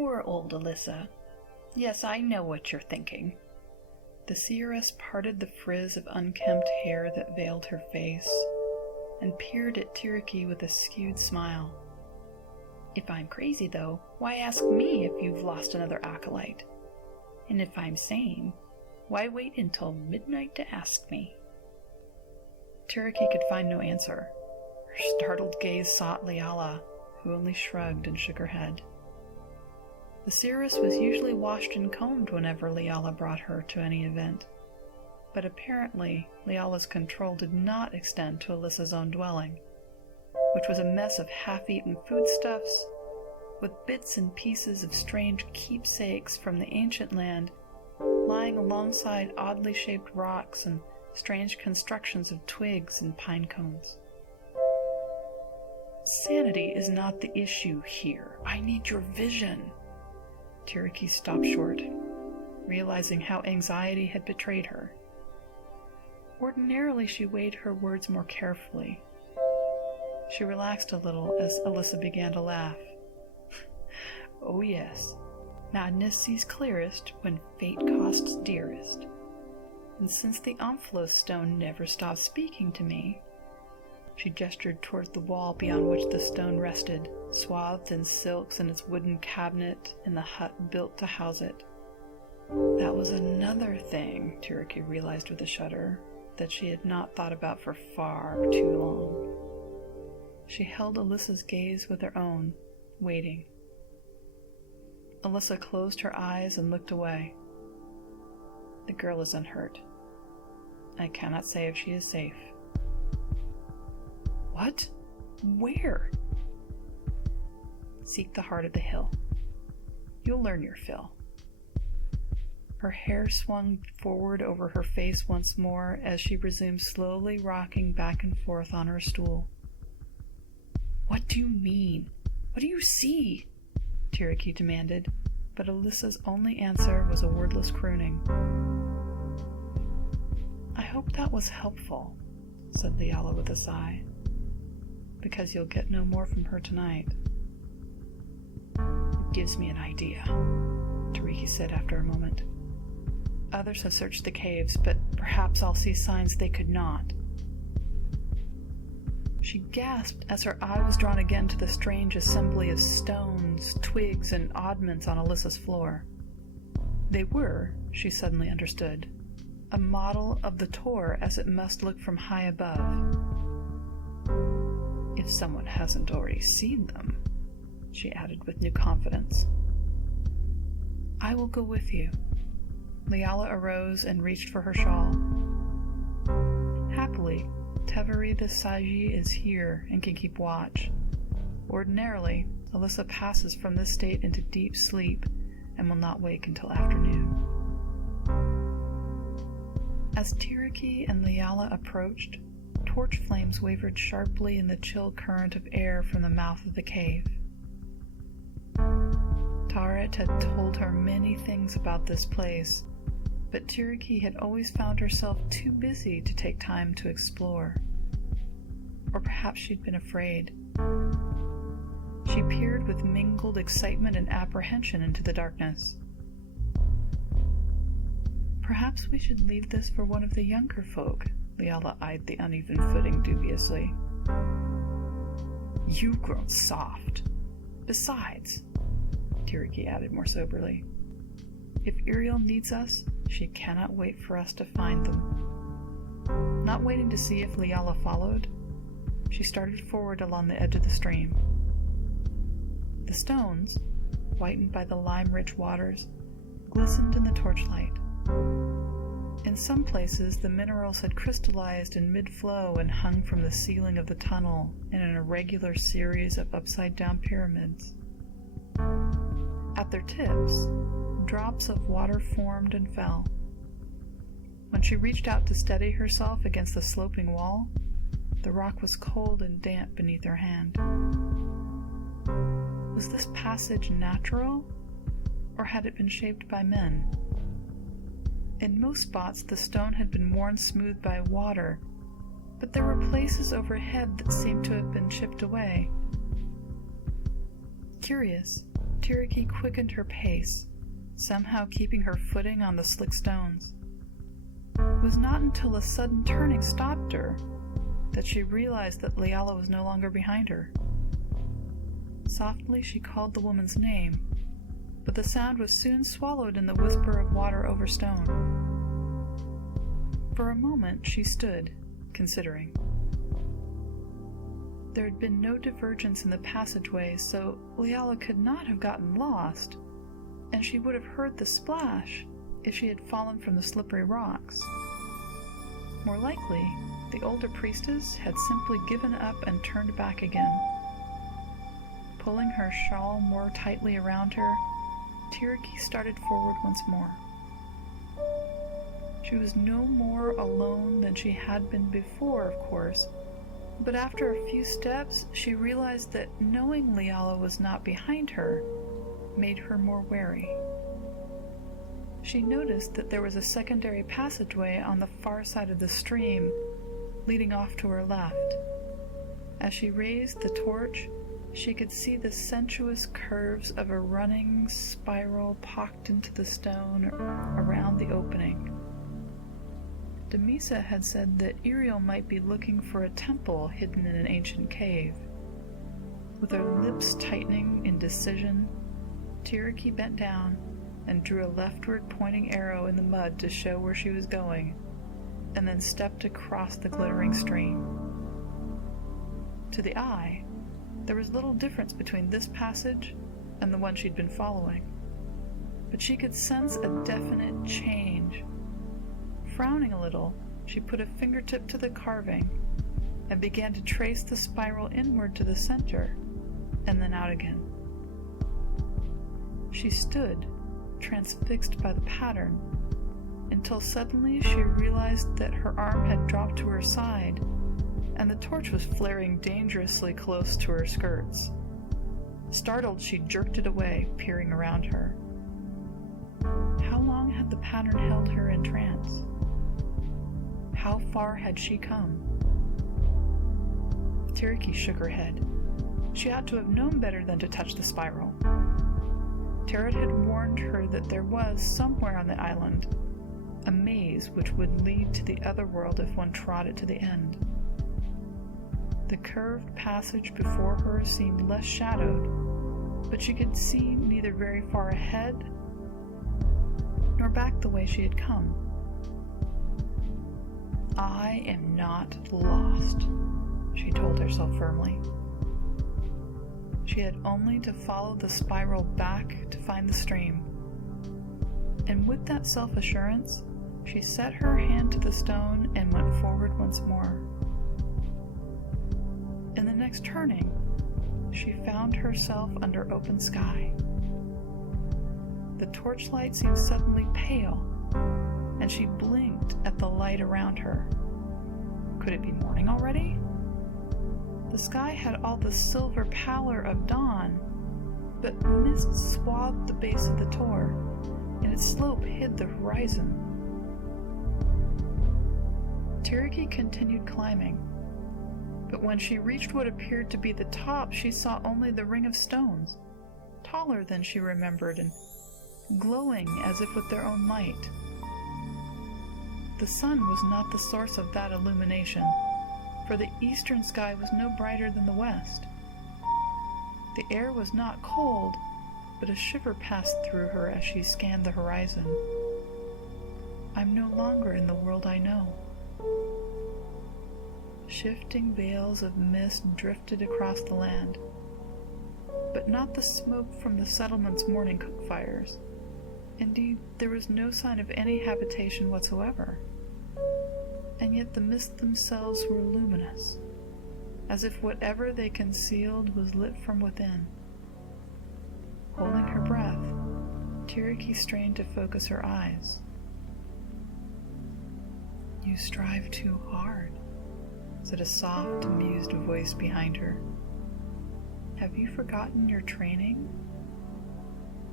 Poor old Alyssa. Yes, I know what you're thinking. The seeress parted the frizz of unkempt hair that veiled her face and peered at Tiriki with a skewed smile. If I'm crazy, though, why ask me if you've lost another acolyte? And if I'm sane, why wait until midnight to ask me? Tiriki could find no answer. Her startled gaze sought Liala, who only shrugged and shook her head. The seeress was usually washed and combed whenever Liala brought her to any event, but apparently Liala's control did not extend to Alyssa's own dwelling, which was a mess of half-eaten foodstuffs, with bits and pieces of strange keepsakes from the ancient land lying alongside oddly shaped rocks and strange constructions of twigs and pine cones. Sanity is not the issue here. I need your vision. Tiriki stopped short, realizing how anxiety had betrayed her. Ordinarily, she weighed her words more carefully. She relaxed a little as Alyssa began to laugh. Oh yes, madness sees clearest when fate costs dearest. And since the Omphalos stone never stopped speaking to me, she gestured towards the wall beyond which the stone rested, swathed in silks in its wooden cabinet in the hut built to house it. That was another thing, Tiriki realized with a shudder, that she had not thought about for far too long. She held Alyssa's gaze with her own, waiting. Alyssa closed her eyes and looked away. The girl is unhurt. I cannot say if she is safe. What? Where? Seek the heart of the hill. You'll learn your fill. Her hair swung forward over her face once more as she resumed slowly rocking back and forth on her stool. What do you mean? What do you see? Tiriki demanded, but Alyssa's only answer was a wordless crooning. I hope that was helpful, said Liala with a sigh, because you'll get no more from her tonight. It gives me an idea, Tiriki said after a moment. Others have searched the caves, but perhaps I'll see signs they could not. She gasped as her eye was drawn again to the strange assembly of stones, twigs, and oddments on Alyssa's floor. They were, she suddenly understood, a model of the Tor as it must look from high above. If someone hasn't already seen them, she added with new confidence. I will go with you. Liala arose and reached for her shawl. Happily, Teveri the Saji is here and can keep watch. Ordinarily, Alyssa passes from this state into deep sleep and will not wake until afternoon. As Tiriki and Liala approached, torch flames wavered sharply in the chill current of air from the mouth of the cave. Taret had told her many things about this place, but Tiriki had always found herself too busy to take time to explore. Or perhaps she'd been afraid. She peered with mingled excitement and apprehension into the darkness. Perhaps we should leave this for one of the younger folk, Liala eyed the uneven footing dubiously. You've grown soft. Besides, Tiriki added more soberly, if Iriel needs us, she cannot wait for us to find them. Not waiting to see if Liala followed, she started forward along the edge of the stream. The stones, whitened by the lime-rich waters, glistened in the torchlight. In some places, the minerals had crystallized in mid-flow and hung from the ceiling of the tunnel in an irregular series of upside-down pyramids. At their tips, drops of water formed and fell. When she reached out to steady herself against the sloping wall, the rock was cold and damp beneath her hand. Was this passage natural, or had it been shaped by men? In most spots, the stone had been worn smooth by water, but there were places overhead that seemed to have been chipped away. Curious, Tiriki quickened her pace, somehow keeping her footing on the slick stones. It was not until a sudden turning stopped her that she realized that Liala was no longer behind her. Softly she called the woman's name, but the sound was soon swallowed in the whisper of water over stone. For a moment she stood, considering. There had been no divergence in the passageway, so Liala could not have gotten lost, and she would have heard the splash if she had fallen from the slippery rocks. More likely, the older priestess had simply given up and turned back again. Pulling her shawl more tightly around her, Tiriki started forward once more. She was no more alone than she had been before, of course, but after a few steps she realized that knowing Liala was not behind her made her more wary. She noticed that there was a secondary passageway on the far side of the stream, leading off to her left. As she raised the torch, she could see the sensuous curves of a running spiral pocked into the stone around the opening. Demisa had said that Iriel might be looking for a temple hidden in an ancient cave. With her lips tightening in decision, Tiriki bent down and drew a leftward pointing arrow in the mud to show where she was going, and then stepped across the glittering stream. To the eye, there was little difference between this passage and the one she'd been following, but she could sense a definite change. Frowning a little, she put a fingertip to the carving and began to trace the spiral inward to the center, and then out again. She stood, transfixed by the pattern, until suddenly she realized that her arm had dropped to her side, and the torch was flaring dangerously close to her skirts. Startled, she jerked it away, peering around her. How long had the pattern held her in trance? How far had she come? Tiriki shook her head. She ought to have known better than to touch the spiral. Tarot had warned her that there was, somewhere on the island, a maze which would lead to the other world if one trod it to the end. The curved passage before her seemed less shadowed, but she could see neither very far ahead nor back the way she had come. I am not lost, she told herself firmly. She had only to follow the spiral back to find the stream. And with that self-assurance, she set her hand to the stone and went forward once more. In the next turning, she found herself under open sky. The torchlight seemed suddenly pale, and she blinked at the light around her. Could it be morning already? The sky had all the silver pallor of dawn, but mist swathed the base of the tor, and its slope hid the horizon. Tiriki continued climbing, but when she reached what appeared to be the top, she saw only the ring of stones, taller than she remembered and glowing as if with their own light. The sun was not the source of that illumination, for the eastern sky was no brighter than the west. The air was not cold, but a shiver passed through her as she scanned the horizon. I'm no longer in the world I know. Shifting veils of mist drifted across the land, but not the smoke from the settlement's morning cook fires. Indeed, there was no sign of any habitation whatsoever. And yet the mists themselves were luminous, as if whatever they concealed was lit from within. Holding her breath, Tiriki strained to focus her eyes. You strive too hard, said a soft, amused voice behind her. Have you forgotten your training?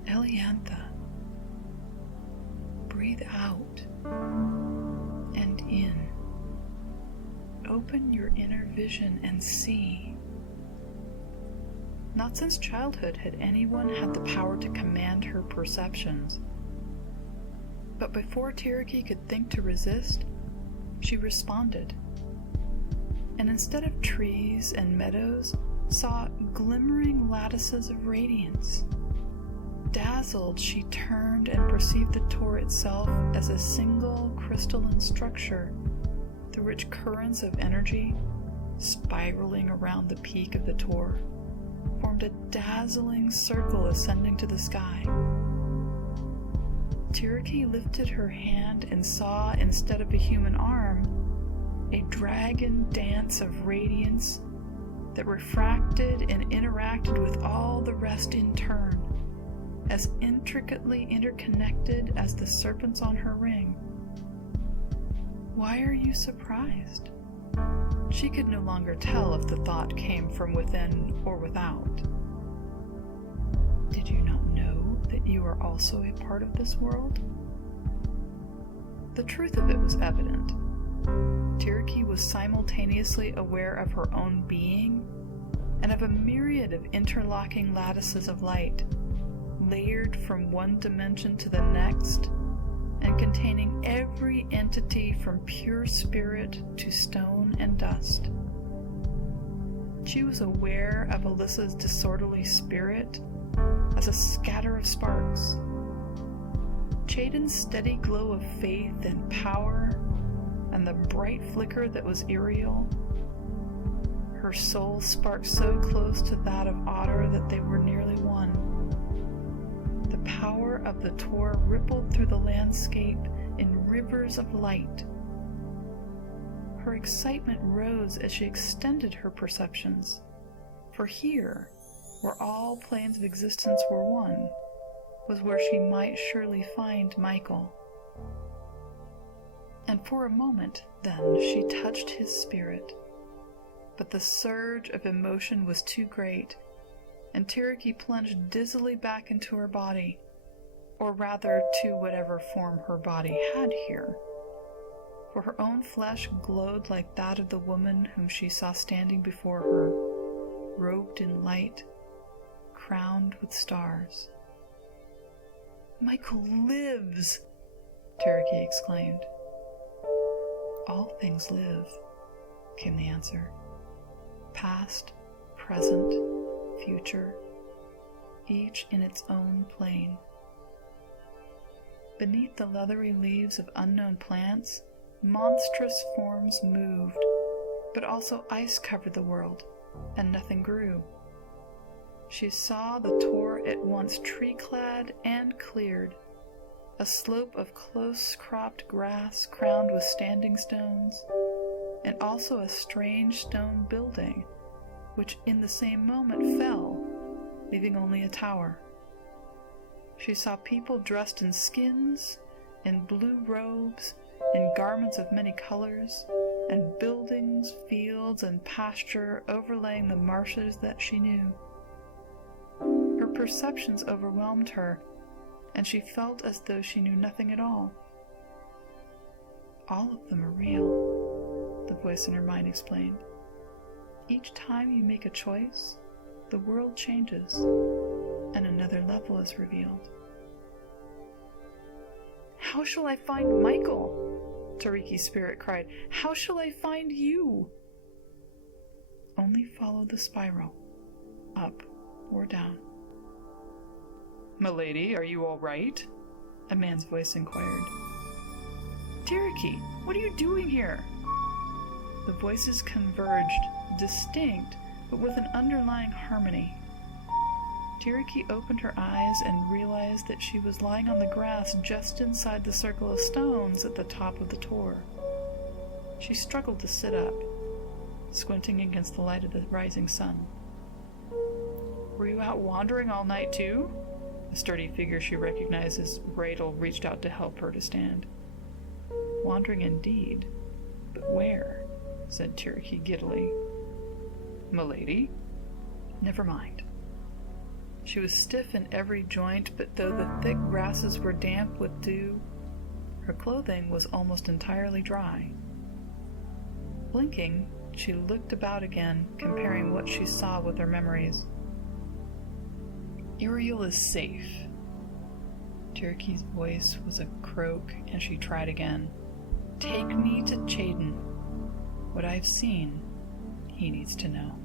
Eliantha, breathe out and in. Open your inner vision and see. Not since childhood had anyone had the power to command her perceptions. But before Tiriki could think to resist, she responded, and instead of trees and meadows, saw glimmering lattices of radiance. Dazzled, she turned and perceived the Tor itself as a single crystalline structure through which currents of energy, spiraling around the peak of the Tor, formed a dazzling circle ascending to the sky. Tiriki lifted her hand and saw, instead of a human arm, a dragon dance of radiance that refracted and interacted with all the rest in turn, as intricately interconnected as the serpents on her ring. Why are you surprised? She could no longer tell if the thought came from within or without. Did you not know that you are also a part of this world? The truth of it was evident. Tiriki was simultaneously aware of her own being and of a myriad of interlocking lattices of light, layered from one dimension to the next, and containing every entity from pure spirit to stone and dust. She was aware of Alyssa's disorderly spirit as a scatter of sparks. Chaden's steady glow of faith and power, and the bright flicker that was Iriel. Her soul sparked so close to that of Otter that they were nearly one. The power of the Tor rippled through the landscape in rivers of light. Her excitement rose as she extended her perceptions, for here, where all planes of existence were one, was where she might surely find Michael. And for a moment, then, she touched his spirit. But the surge of emotion was too great, and Tiriki plunged dizzily back into her body, or rather to whatever form her body had here. For her own flesh glowed like that of the woman whom she saw standing before her, robed in light, crowned with stars. "Michael lives!" Tiriki exclaimed. "All things live," came the answer. "Past, present, future, each in its own plane." Beneath the leathery leaves of unknown plants, monstrous forms moved, but also ice covered the world, and nothing grew. She saw the Tor at once tree-clad and cleared, a slope of close-cropped grass crowned with standing stones, and also a strange stone building, which in the same moment fell, leaving only a tower. She saw people dressed in skins, in blue robes, in garments of many colors, and buildings, fields, and pasture overlaying the marshes that she knew. Her perceptions overwhelmed her, and she felt as though she knew nothing at all. "All of them are real," the voice in her mind explained. "Each time you make a choice, the world changes, and another level is revealed." "How shall I find Michael?" Tiriki's spirit cried. "How shall I find you?" "Only follow the spiral, up or down." "Milady, are you all right?" a man's voice inquired. "Tiriki, what are you doing here?" The voices converged, distinct, but with an underlying harmony. Tiriki opened her eyes and realized that she was lying on the grass just inside the circle of stones at the top of the Tor. She struggled to sit up, squinting against the light of the rising sun. "Were you out wandering all night too?" A sturdy figure she recognized as Radel reached out to help her to stand. "Wandering indeed, but where?" said Tiriki giddily. "Milady?" "Never mind." She was stiff in every joint, but though the thick grasses were damp with dew, her clothing was almost entirely dry. Blinking, she looked about again, comparing what she saw with her memories. Iriel is safe. Tiraki's voice was a croak, and she tried again. Take me to Chaden. What I've seen, he needs to know.